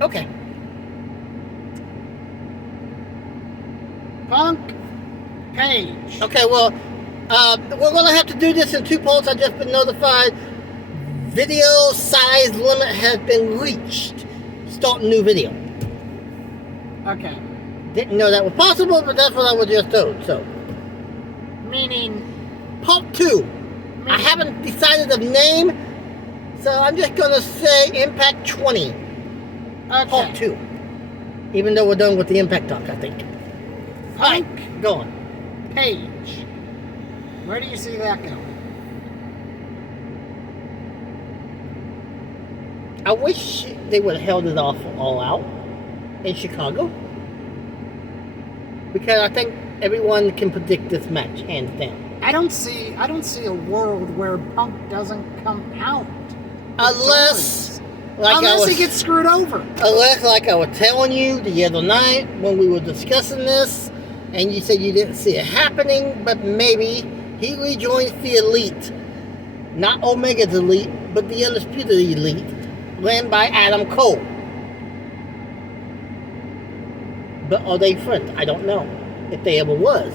Okay. Punk, Page. Okay, well, we're going to have to do this in 2 polls. I've just been notified. Video size limit has been reached. Start a new video. Okay. Didn't know that was possible, but that's what I was just told. So, Meaning. part 2. I haven't decided a name, so I'm just going to say Impact 20. Okay. Part 2. Even though we're done with the Impact talk, I think. Punk, Alright, go on. Page. Where do you see that going? I wish they would have held it off all out in Chicago. Because I think everyone can predict this match, hands down. I don't see a world where Punk doesn't come out. Unless he gets screwed over. Unless, like I was telling you the other night when we were discussing this, and you said you didn't see it happening, but maybe he rejoins the Elite. Not Omega's Elite, but the Undisputed Elite, led by Adam Cole. But are they friends? I don't know if they ever was.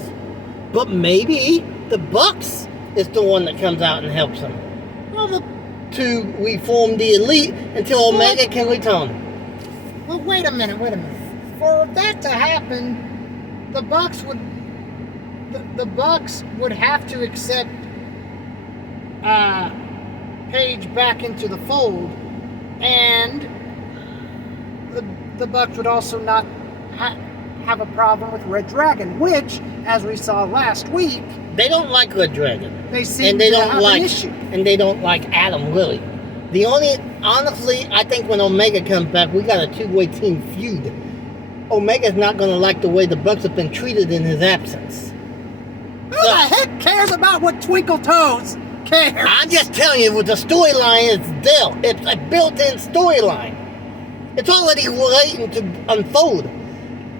But maybe the Bucks is the one that comes out and helps him. Well, to reform the Elite until Omega can return. Well, wait a minute. For that to happen, the Bucks would have to accept Page back into the fold, and the Bucks would also not have a problem with Red Dragon, which, as we saw last week, they don't like Red Dragon. They seem to have an issue. And they don't like Adam, really. Honestly, I think when Omega comes back, we got a 2-way team feud. Omega's not going to like the way the Bucks have been treated in his absence. Who the heck cares about what Twinkle Toes cares? I'm just telling you, with the storyline is there. It's a built-in storyline. It's already waiting to unfold.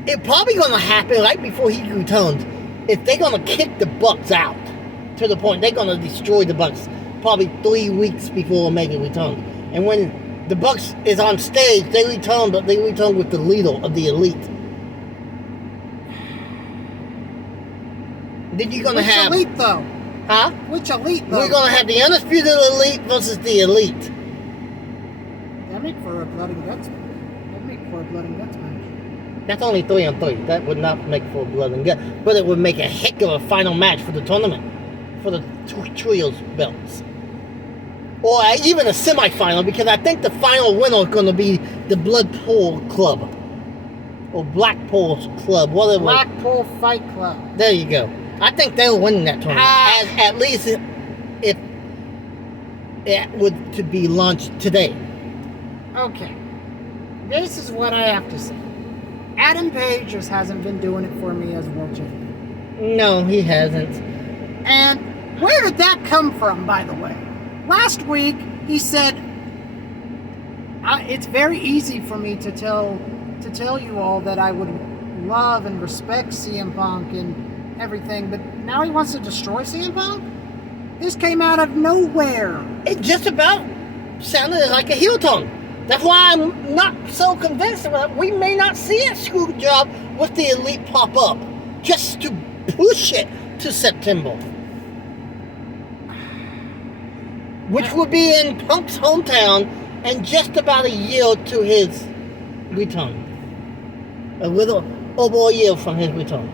It's probably going to happen right before he returns. If they're going to kick the Bucks out to the point they're going to destroy the Bucks probably 3 weeks before Omega returns. And when the Bucks is on stage, they return, but they return with the leader of the Elite. Then you're going to have... Which Elite, though? Huh? Which Elite, though? We're going to have the Undisputed Elite versus the Elite. That make for a Blood and Guts match. That's only 3-on-3. That would not make for blood and guts, but it would make a heck of a final match for the tournament, for the trios belts, or even a semifinal. Because I think the final winner is going to be the Blackpool Club or Blackpool Club, whatever. Blackpool Fight Club. There you go. I think they're winning that tournament. At least if it would to be launched today. Okay, this is what I have to say. Adam Page just hasn't been doing it for me as world champion. No, he hasn't. And where did that come from, by the way? Last week, he said, it's very easy for me to tell you all that I would love and respect CM Punk and everything, but now he wants to destroy CM Punk? This came out of nowhere. It just about sounded like a heel turn. That's why I'm not so convinced that we may not see a screw job with the Elite pop up, just to push it to September, which would be in Punk's hometown and just about a year to his return. A little over a year from his return.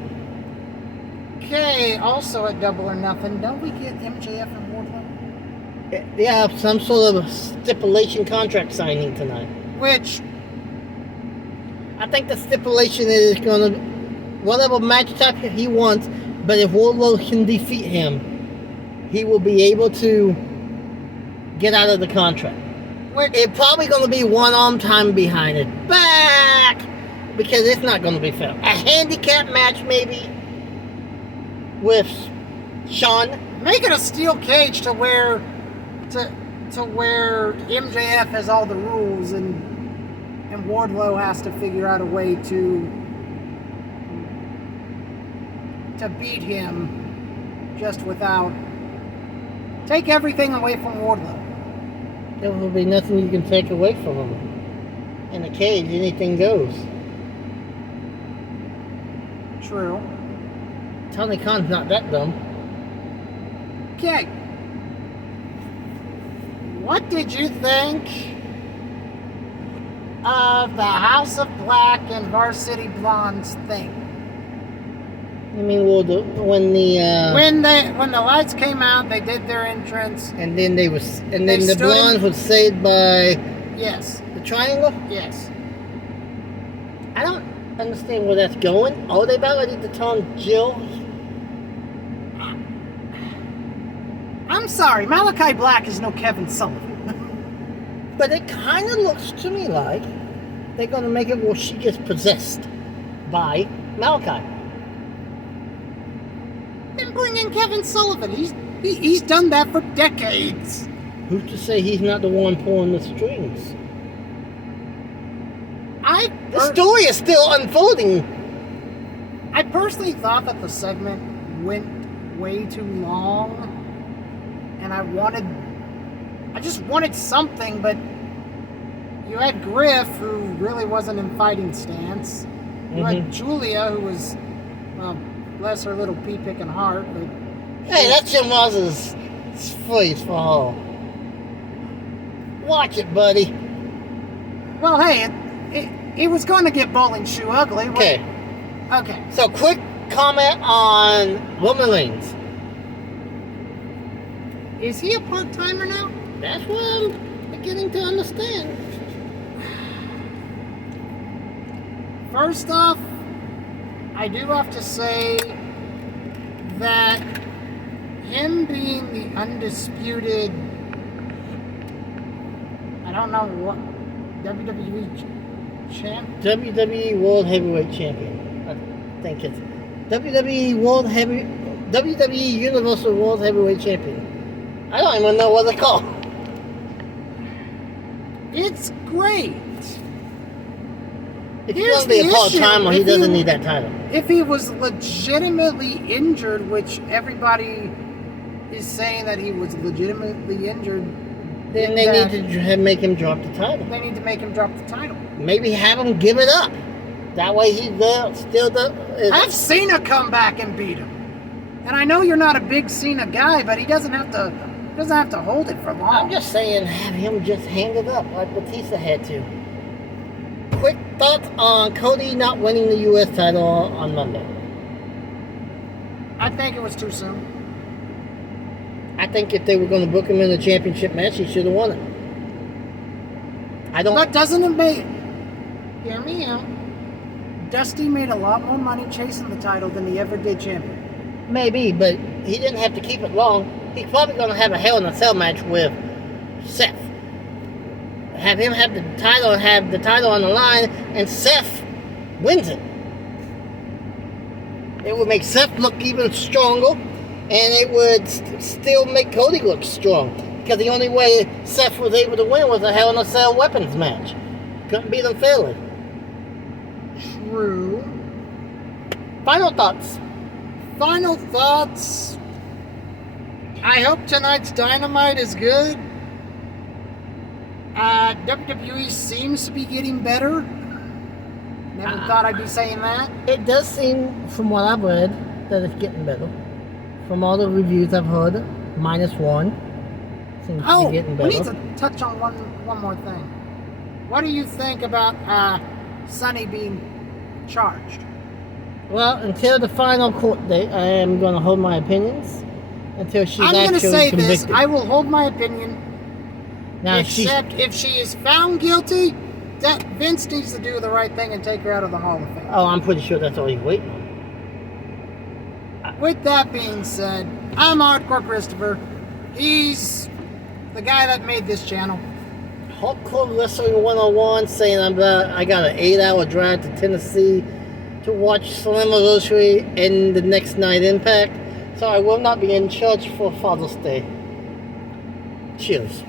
Okay, also at Double or Nothing, don't we get MJF and Wardlow? Yeah, some sort of stipulation contract signing tonight. Which, I think the stipulation is going to, whatever match type he wants, but if Wardlow can defeat him, he will be able to get out of the contract. It's probably going to be one-arm time behind it. Back! Because it's not going to be fair. A handicap match, maybe, with Shawn. Make it a steel cage to where MJF has all the rules and Wardlow has to figure out a way to beat him just without... Take everything away from Wardlow. There will be nothing you can take away from him. In a cage, anything goes. True. Tony Khan's not that dumb. Okay. What did you think of the House of Black and Varsity Blondes thing? You mean when When the lights came out, they did their entrance. and then the stood blonde was saved by Yes. the triangle? Yes. I don't understand where that's going. Are they about ready to turn Jill? I'm sorry, Malachi Black is no Kevin Sullivan. But it kind of looks to me like they're going to make it where she gets possessed by Malachi. Then bring in Kevin Sullivan. He's done that for decades. Who's to say he's not the one pulling the strings? The story is still unfolding. I personally thought that the segment went way too long, and I just wanted something, but you had Griff, who really wasn't in fighting stance. You had Julia, who was, well, bless her little pea-picking heart, but... Hey, that's Jim Ross's phrase for all. Watch it, buddy. Well, hey, it was going to get bowling shoe ugly. Okay. Okay. So, quick comment on Roman Reigns. Is he a part-timer now? That's what I'm beginning to understand. First off, I do have to say that him being the undisputed, I don't know what, WWE champ? WWE World Heavyweight Champion. I think it's WWE Universal World Heavyweight Champion. I don't even know what they call. It's great. If he's going to be a part-timer, he doesn't need that title. If he was legitimately injured, which everybody is saying that he was legitimately injured, Then they need to make him drop the title. They need to make him drop the title. Maybe have him give it up. That way he's still the... Have Cena come back and beat him. And I know you're not a big Cena guy, but he doesn't have to hold it for long. I'm just saying, have him just hand it up like Batista had to. Quick thoughts on Cody not winning the U.S. title on Monday. I think it was too soon. I think if they were going to book him in a championship match, he should have won it. But doesn't it make... Hear me out. Dusty made a lot more money chasing the title than he ever did champion. Maybe, but he didn't have to keep it long. He's probably going to have a Hell in a Cell match with Seth. Have him have the title on the line, and Seth wins it. It would make Seth look even stronger, and it would still make Cody look strong. Because the only way Seth was able to win was a Hell in a Cell weapons match. Couldn't beat him fairly. True. Final thoughts. Final thoughts. I hope tonight's Dynamite is good. WWE seems to be getting better. Never thought I'd be saying that. It does seem, from what I've read, that it's getting better. From all the reviews I've heard, -1 seems to be getting better. We need to touch on one more thing. What do you think about Sunny being charged? Well, until the final court date, I am going to hold my opinions until she's actually convicted. I'm going to say this. I will hold my opinion. Now, except if she is found guilty, that Vince needs to do the right thing and take her out of the Hall of Fame. Oh, I'm pretty sure that's all he's waiting on. With that being said, I'm Hardcore Christopher. He's the guy that made this channel. Hardcore Wrestling 101 saying I got an 8-hour drive to Tennessee to watch Slammiversary and the next night Impact, so I will not be in church for Father's Day. Cheers.